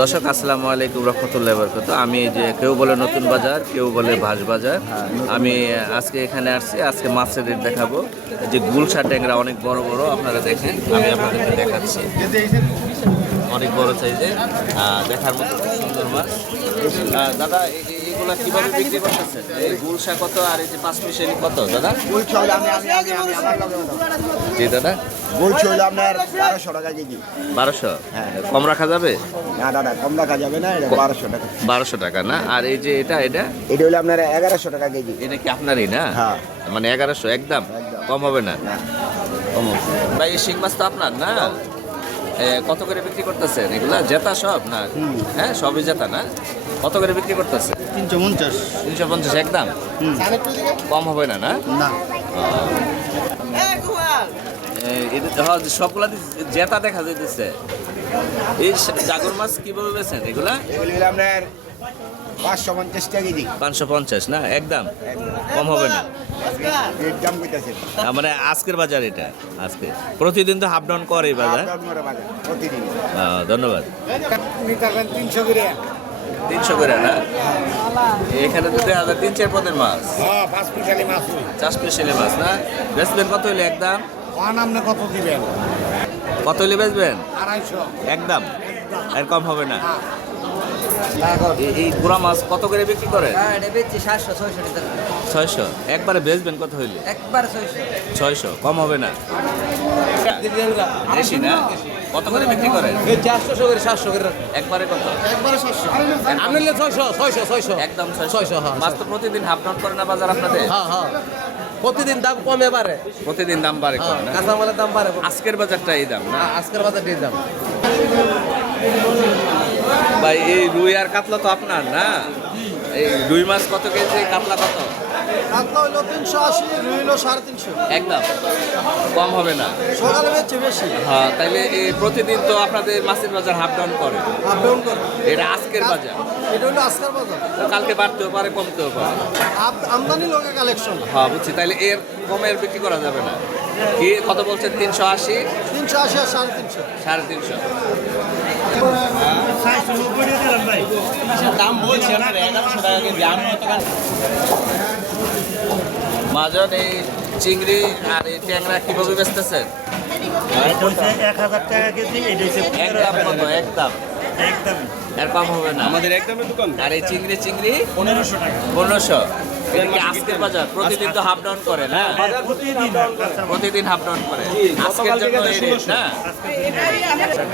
দর্শক, আসসালামু আলাইকুম রহমতুল্লাহ বরকত আমি যে কেউ বলে নতুন বাজার, কেউ বলে ভাস বাজার। আমি আজকে এখানে আসছি, আজকে মাছের রেট দেখাবো। যে গুলশা ট্যাংরা অনেক বড় বড়, আপনারা দেখেন, আমি আপনাদেরকে দেখাচ্ছি। অনেক বড় সাইজের দেখার মতো খুব সুন্দর মাছ। দাদা এগুলা কীভাবে বিক্রি করতেছেন? এই গুলশা কত আর এই যে পাঁচ মিশালি কত দাদা। জি দাদা। বলছি হলো আপনার বারোশো? টাকা কেজি বারোশো হ্যাঁ। কম রাখা যাবে? না দাদা কম রাখা যাবে না এটা বারোশো টাকা। বারোশো টাকা না? আর এই যে এটা এটা? এটা হলো আপনার এগারোশো টাকা কেজি। এটা কি আপনারই না? হ্যাঁ। মানে এগারোশো একদম। কম হবে না? কম হবে। ভাই এই শিং মাছ তো আপনার না। কত করে বিক্রি করতেছেন? এগুলা জেতা সব না? হ্যাঁ সবই জেতা না? কত করে বিক্রি করতেছে তিনশো পঞ্চাশ। তিনশো পঞ্চাশ একদম? কম হবে না না? সবগুলা জেতা দেখা যাইতেছে। এই জাগর মাছ কীভাবে বেছেন এগুলা? এগুলি হলো আপনার পাঁচশো পঞ্চাশ টাকা কেজি। পাঁচশো পঞ্চাশ না? একদম? কম হবে না? দাম কইতাছে। মানে আজকের বাজার এটা আজকে। প্রতিদিন তো হাফ ডাউন করে বাজার। প্রতিদিন। ধন্যবাদ। তিনশো করে তিনশো করে না? এখানে তো দেখা যায় তিন চার পদের মাছ। হ্যাঁ চাষ পেশালে মাছ। না? বেচবেন কত হইলে একদম? কত দিবেন? কত হইলে বেচবেন? একদম। এর কম হবে না। এই- এই গুড়া মাছ কত করে বিক্রি করে হ্যাঁ, সাতশো ছয়শো একবারে বেচবেন কত হইলে? একবার ছয়শো। কম হবে না। বেশি না? কত করে বিক্রি করে চারশো করে সাতশো করে। একবারে কত? আমি নিলে ছয়শো ছয়শো ছয়শো। একদম ছয়শো। ছয়শো, হ্যাঁ, মাছ তো প্রতিদিন হাফ ডাউন করে না বাজার আপনাদের? হ্যাঁ হ্যাঁ। প্রতিদিন দাম কমে বাড়ে। প্রতিদিন দাম বাড়ে হ্যাঁ? কাঁচামালের দাম বাড়ে আজকের বাজারটা এই দাম না? হ্যাঁ, আজকের বাজারটা এই দাম। ভাই এই রুই আর কাতলা তো আপনার না? এই রুই মাছ কত কেজি কাতলা কত? কাতলা হইল তিনশো আশি রুই হইল সাড়ে তিনশো। একদম। কম হবে না। সকালে বেচছে বেশি। হ্যাঁ তাইলে এই প্রতিদিন তো আপনাদের মাছের বাজার হাফ ডাউন করে। আপ ডাউন করে। এটা আজকের বাজার। এটা হইল আজকের বাজার। তো কালকে বাড়তেও পারে কমতেও পারে। আপ- আমদানি লোকে কালেকশন হ্যাঁ বুঝছি। তাইলে এর কমের বিক্রি করা যাবে না। কি কত বলছেন? তিনশো আশি? তিনশো আশি আর সাড়ে তিনশো। সাড়ে তিনশো। মাজন এই চিংড়ি আর এই ট্যাংরা কীভাবে বেচতেছেন এক হাজার টাকা কেজি একদম কত? একদম একদম। এর কম হবে না। আমাদের একদমের দোকান। আর এই চিংড়ি চিংড়ি? পনেরোশো টাকা। পনেরোশো। এটা কি আজকের বাজার? প্রতিদিন তো হাফ ডাউন করে না? প্রতিদিন প্রতিদিন হাফ ডাউন করে। আজকের জন্য এই রেট না?